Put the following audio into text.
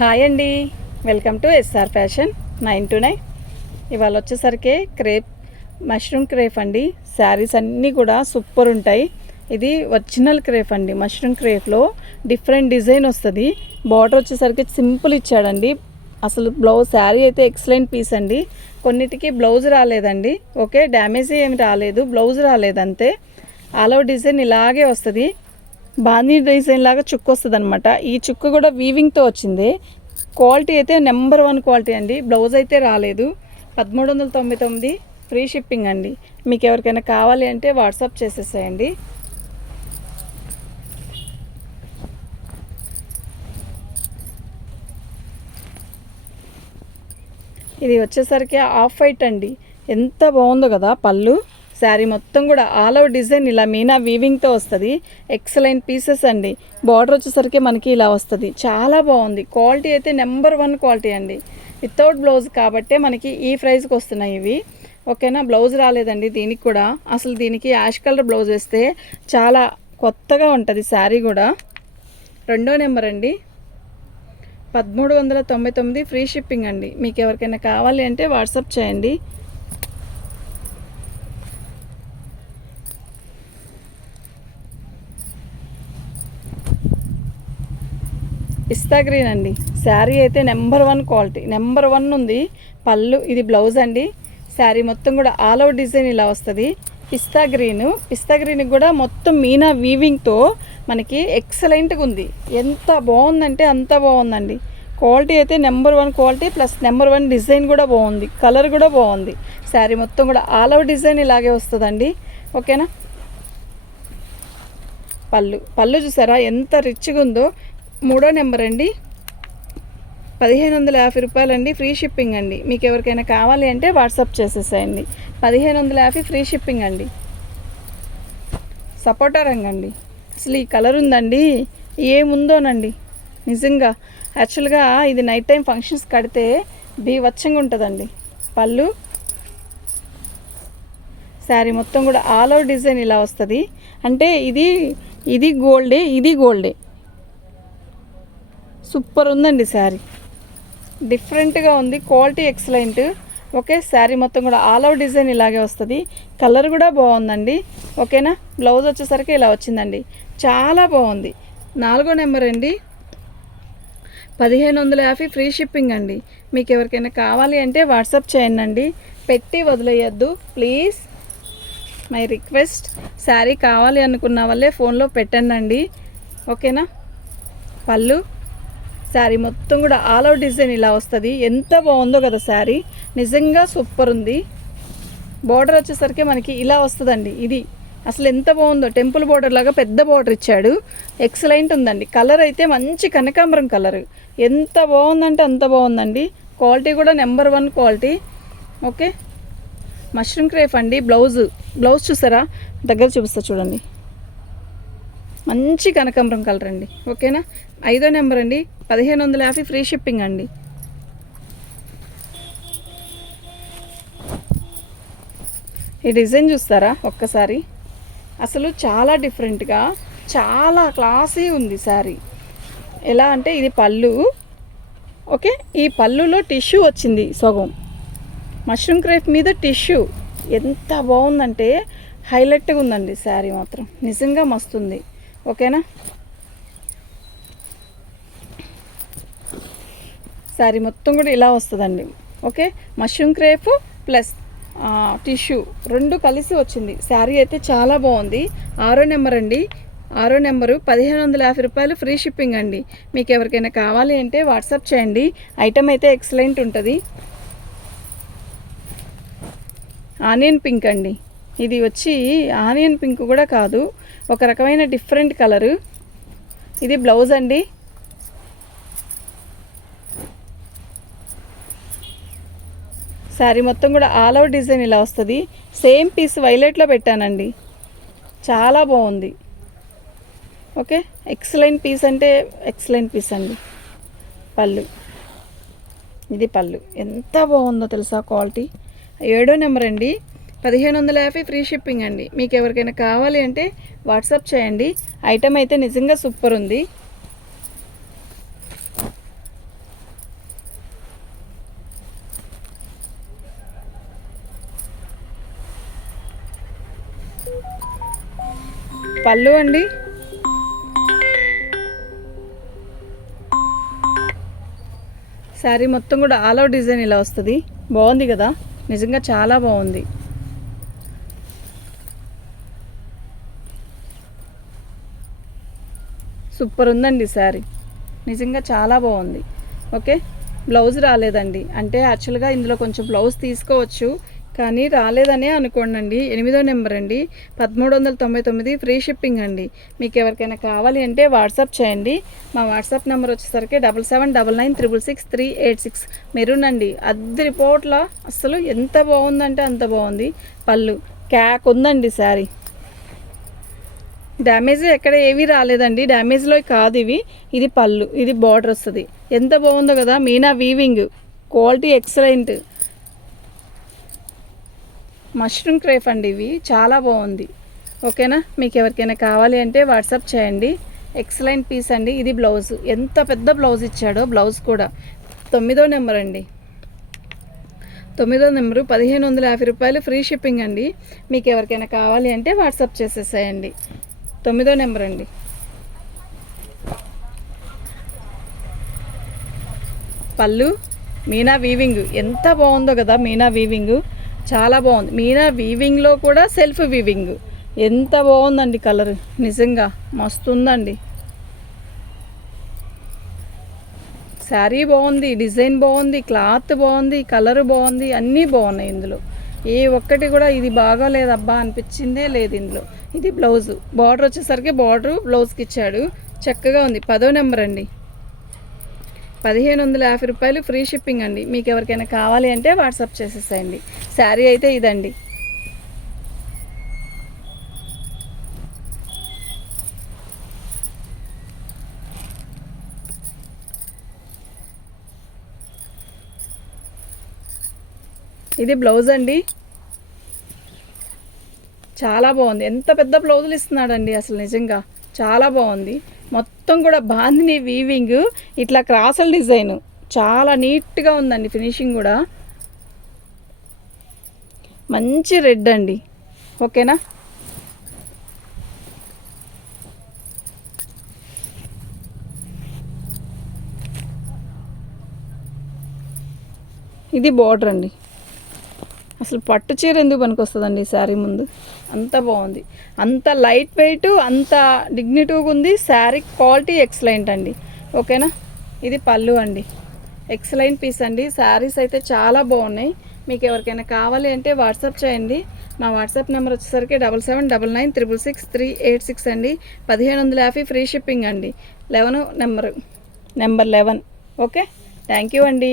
Hi అండి. Welcome to S R fashion nine to nine. ఇవాళ వచ్చేసరికి క్రేప్ మష్రూమ్ క్రేప్ అండి. శారీస్ అన్నీ కూడా సూపర్ ఉంటాయి. ఇది ఒరిజినల్ క్రేప్ అండి. మష్రూమ్ క్రేప్లో డిఫరెంట్ డిజైన్ వస్తుంది. బార్డర్ వచ్చేసరికి సింపుల్ ఇచ్చాడండి. అసలు బ్లౌజ్ శారీ అయితే ఎక్సలెంట్ పీస్ అండి. కొన్నిటికి బ్లౌజ్ రాలేదండి. ఓకే డ్యామేజ్ ఏమి రాలేదు. బ్లౌజ్ రాలేదంతే. ఆల్ ఓవర్ డిజైన్ ఇలాగే వస్తుంది. బాందీ డిజైన్ లాగా చుక్కు వస్తుంది అనమాట ఈ చుక్కు కూడా వీవింగ్తో వచ్చింది. క్వాలిటీ అయితే నెంబర్ వన్ క్వాలిటీ అండి. బ్లౌజ్ అయితే రాలేదు. పదమూడు వందల తొంభై తొమ్మిది ఫ్రీ షిప్పింగ్ అండి. మీకు ఎవరికైనా కావాలి అంటే వాట్సాప్ చేసేసేయండి. ఇది వచ్చేసరికి ఆఫ్ వైట్ అండి. ఎంత బాగుందో కదా పళ్ళు. శారీ మొత్తం కూడా ఆల్ అవుట్ డిజైన్ ఇలా మీనా వీవింగ్తో వస్తుంది. ఎక్సలెంట్ పీసెస్ అండి. బార్డర్ వచ్చేసరికి మనకి ఇలా వస్తుంది. చాలా బాగుంది. క్వాలిటీ అయితే నెంబర్ వన్ క్వాలిటీ అండి. వితౌట్ బ్లౌజ్ కాబట్టే మనకి ఈ ప్రైస్కి వస్తున్నాయి ఇవి. ఓకేనా? బ్లౌజ్ రాలేదండి దీనికి కూడా. అసలు దీనికి యాష్ కలర్ బ్లౌజ్ వేస్తే చాలా కొత్తగా ఉంటుంది శారీ కూడా. రెండో నెంబర్ అండి. పదమూడు వందల తొంభై తొమ్మిది ఫ్రీ షిప్పింగ్ అండి. మీకు ఎవరికైనా కావాలి అంటే వాట్సాప్ చేయండి. పిస్తా గ్రీన్ అండి. శారీ అయితే number one quality. Number one ఉంది. పళ్ళు ఇది బ్లౌజ్ అండి. శారీ మొత్తం కూడా ఆల్ అవుట్ డిజైన్ ఇలా వస్తుంది. పిస్తా గ్రీన్ పిస్తా గ్రీన్ కూడా మొత్తం మీనా వీవింగ్తో మనకి ఎక్సలెంట్గా ఉంది. ఎంత బాగుందంటే అంత బాగుందండి. క్వాలిటీ అయితే number one quality plus number one design కూడా బాగుంది. కలర్ కూడా బాగుంది. శారీ మొత్తం కూడా ఆల్ అవుట్ డిజైన్ ఇలాగే వస్తుందండి. ఓకేనా? పళ్ళు. పళ్ళు చూసారా? ఎంత రిచ్గా ఉందో. మూడో నెంబర్ అండి. పదిహేను వందల యాభై రూపాయలండి ఫ్రీ షిప్పింగ్ అండి. మీకు ఎవరికైనా కావాలి అంటే వాట్సాప్ చేసేసేయండి. పదిహేను వందల యాభై ఫ్రీ షిప్పింగ్ అండి. సపోటా రంగు అండి. అసలు ఈ కలర్ ఉందండి. ఏముందోనండి నిజంగా యాక్చువల్గా ఇది నైట్ టైం ఫంక్షన్స్ కడితే బీవచ్చంగా ఉంటుందండి. పళ్ళు. శారీ మొత్తం కూడా ఆల్ ఓవర్ డిజైన్ ఇలా వస్తుంది. అంటే ఇది ఇది గోల్డే ఇది గోల్డే. సూపర్ ఉందండి శారీ. డిఫరెంట్గా ఉంది క్వాలిటీ ఎక్సలెంట్. ఓకే శారీ మొత్తం కూడా ఆల్ అవుట్ డిజైన్ ఇలాగే వస్తుంది. కలర్ కూడా బాగుందండి. ఓకేనా? బ్లౌజ్ వచ్చేసరికి ఇలా వచ్చిందండి. చాలా బాగుంది. నాలుగో నెంబర్ అండి. పదిహేను వందల యాభై ఫ్రీ షిప్పింగ్ అండి. మీకు ఎవరికైనా కావాలి అంటే వాట్సాప్ చేయండి అండి. పెట్టి వదిలేయద్దు. Please my request. శారీ కావాలి అనుకున్న వాళ్ళే ఫోన్లో పెట్టండి అండి. ఓకేనా? పళ్ళు. శారీ మొత్తం కూడా ఆల్ అవుట్ డిజైన్ ఇలా వస్తుంది. ఎంత బాగుందో కదా శారీ. నిజంగా సూపర్ ఉంది. బార్డర్ వచ్చేసరికి మనకి ఇలా వస్తుందండి. ఇది అసలు ఎంత బాగుందో. టెంపుల్ బార్డర్ లాగా పెద్ద బార్డర్ ఇచ్చాడు. ఎక్సలెంట్ ఉందండి. కలర్ అయితే మంచి కనకాంబరం కలర్ ఎంత బాగుందంటే అంత బాగుందండి. క్వాలిటీ కూడా number one quality okay mushroom crepe అండి. బ్లౌజ్ బ్లౌజ్ చూసారా? దగ్గర చూపిస్తా చూడండి. మంచి కనకాంబరం కలర్ అండి. ఓకేనా? ఐదో నెంబర్ అండి. పదిహేను వందల యాభై ఫ్రీ షిప్పింగ్ అండి. ఈ డిజైన్ చూస్తారా? ఒక్కసారి. అసలు చాలా డిఫరెంట్గా చాలా క్లాసీ ఉంది శారీ. ఎలా అంటే ఇది పళ్ళు. ఓకే? ఈ పళ్ళులో టిష్యూ వచ్చింది సగం. మష్రూమ్ క్రేప్ మీద టిష్యూ. ఎంత బాగుందంటే హైలైట్గా ఉందండి శారీ మాత్రం. నిజంగా మస్తుంది. ఓకేనా? శారీ మొత్తం కూడా ఇలా వస్తుందండి. Okay? Mushroom crepe plus tissue రెండు కలిసి వచ్చింది. శారీ అయితే చాలా బాగుంది. ఆరో నెంబర్ అండి. ఆరో నెంబరు పదిహేను వందల యాభై రూపాయలు ఫ్రీ షిప్పింగ్ అండి. మీకు ఎవరికైనా కావాలి అంటే వాట్సాప్ చేయండి. ఐటమ్ అయితే ఎక్సలెంట్ ఉంటుంది. ఆనియన్ పింక్ అండి. ఇది వచ్చి ఆనియన్ పింక్ కూడా కాదు. ఒక రకమైన డిఫరెంట్ కలరు. ఇది బ్లౌజ్ అండి. శారీ మొత్తం కూడా ఆల్ అవుట్ డిజైన్ ఇలా వస్తుంది. సేమ్ పీస్ వైలెట్లో పెట్టానండి. చాలా బాగుంది. ఓకే? ఎక్సలెంట్ పీస్ అంటే ఎక్సలెంట్ పీస్ అండి. పళ్ళు. ఇది పళ్ళు. ఎంత బాగుందో తెలుసా క్వాలిటీ? ఏడో నెంబర్ అండి. పదిహేను వందల యాభై ఫ్రీ షిప్పింగ్ అండి. మీకు ఎవరికైనా కావాలి అంటే వాట్సాప్ చేయండి. ఐటమ్ అయితే నిజంగా సూపర్ ఉంది. పళ్ళు అండి. శారీ మొత్తం కూడా ఆల్ అవుట్ డిజైన్ ఇలా వస్తుంది. బాగుంది కదా? నిజంగా చాలా బాగుంది. సూపర్ ఉందండి శారీ. నిజంగా చాలా బాగుంది. ఓకే? బ్లౌజ్ రాలేదండి. అంటే యాక్చువల్గా ఇందులో కొంచెం బ్లౌజ్ తీసుకోవచ్చు. కానీ రాలేదనే అనుకోండి ఎనిమిదో నెంబర్ అండి. పదమూడు వందల తొంభై తొమ్మిది ఫ్రీ షిప్పింగ్ అండి. మీకు ఎవరికైనా కావాలి అంటే వాట్సాప్ చేయండి. మా వాట్సాప్ నెంబర్ వచ్చేసరికి double seven double nine triple six three eight six. Maroon అద్దరి రిపోర్ట్ల అసలు ఎంత బాగుందంటే అంత బాగుంది. పళ్ళు. క్యాక్ ఉందండి శారీ. డ్యామేజ్ ఎక్కడ ఏవి రాలేదండి. డ్యామేజ్లో కాదు ఇవి. ఇది పళ్ళు. ఇది బార్డర్ వస్తుంది. ఎంత బాగుందో కదా Meena weaving quality excellent. Mushroom crepe అండి ఇవి. చాలా బాగుంది. ఓకేనా? మీకు ఎవరికైనా కావాలి అంటే వాట్సాప్ చేయండి. ఎక్సలెంట్ పీస్ అండి. ఇది బ్లౌజ్. ఎంత పెద్ద బ్లౌజ్ ఇచ్చాడో బ్లౌజ్ కూడా. తొమ్మిదో నెంబర్ అండి. తొమ్మిదో నెంబరు పదిహేను వందల యాభై రూపాయలు ఫ్రీ షిప్పింగ్ అండి. మీకు ఎవరికైనా కావాలి అంటే వాట్సాప్ చేసేసేయండి. తొమ్మిదో నెంబర్ అండి. పళ్ళు మీనా వీవింగ్. ఎంత బాగుందో కదా మీనా వీవింగ్. చాలా బాగుంది. మీనా వీవింగ్లో కూడా సెల్ఫ్ వీవింగ్. ఎంత బాగుందండి కలర్. నిజంగా మస్తు ఉందండి. శారీ బాగుంది డిజైన్ బాగుంది క్లాత్ బాగుంది కలర్ బాగుంది అన్నీ బాగున్నాయి ఇందులో. ఏ ఒక్కటి కూడా ఇది బాగోలేదబ్బా అనిపించిందే లేదు ఇందులో. ఇది బ్లౌజ్. బార్డర్ వచ్చేసరికి బార్డర్ బ్లౌజ్కి ఇచ్చాడు. చక్కగా ఉంది. పదో నెంబర్ అండి. పదిహేను వందల యాభై రూపాయలు ఫ్రీ షిప్పింగ్ అండి. మీకు ఎవరికైనా కావాలి అంటే వాట్సాప్ చేసేసేయండి. శారీ అయితే ఇదండి. ఇది బ్లౌజ్ అండి. చాలా బాగుంది. ఎంత పెద్ద బ్లౌజులు ఇస్తున్నాడండి అసలు నిజంగా. చాలా బాగుంది. మొత్తం కూడా బాందిని వీవింగ్ ఇట్లా క్రాసల్ డిజైన్. చాలా నీట్గా ఉందండి ఫినిషింగ్ కూడా. మంచి రెడ్ అండి. ఓకేనా? ఇది బార్డర్ అండి. అసలు పట్టు చీర ఎందుకు పనికొస్తుందండి ఈ శారీ ముందు? అంత బాగుంది. అంత లైట్ వెయిట్ అంత డిగ్నిటీగా ఉంది. శారీ క్వాలిటీ ఎక్సలెంట్ అండి. ఓకేనా? ఇది పళ్ళు అండి. ఎక్సలెంట్ పీస్ అండి. శారీస్ అయితే చాలా బాగున్నాయి. మీకు ఎవరికైనా కావాలి అంటే వాట్సాప్ చేయండి. మా వాట్సాప్ నెంబర్ వచ్చేసరికి double seven double nine triple six three eight six అండి. పదిహేను వందల యాభై ఫ్రీ షిప్పింగ్ అండి. Eleven number number eleven okay thank you అండి.